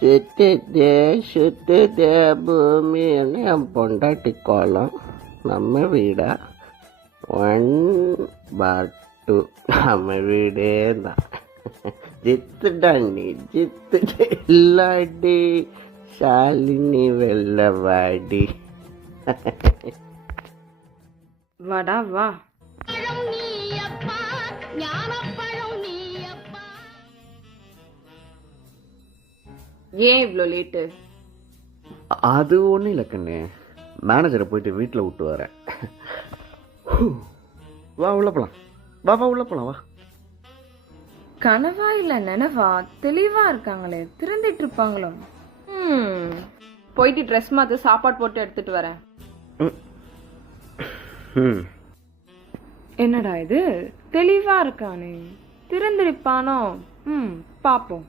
சுத்துதே சுத்துதே பூமின்னு என் பொண்டாட்டி கோலம். நம்ம வீடா 1/2 நம்ம வீடே தான். ஜித்துடா நீ ஜித்து இல்லாடி ஷாலினி வெள்ளவாடி. வாடா வா. ஏன் இவ்வளோ லேட்டு? அது ஒன்றும் இல்லை கண்ணு, மேனேஜரை போயிட்டு வீட்டில் விட்டு வரேன். வா உள்ள போலாம், வா வா உள்ள போலாம் வா. கனவா இல்ல நினைவா? தெளிவா இருக்காங்களே, திருந்திட்டு இருப்பாங்களோ. போயிட்டு ட்ரெஸ் மாத்து, சாப்பாடு போட்டு எடுத்துட்டு வரேன். என்னடா இது தெளிவா இருக்கானே, திருந்திருப்பானோ? பாப்போம்.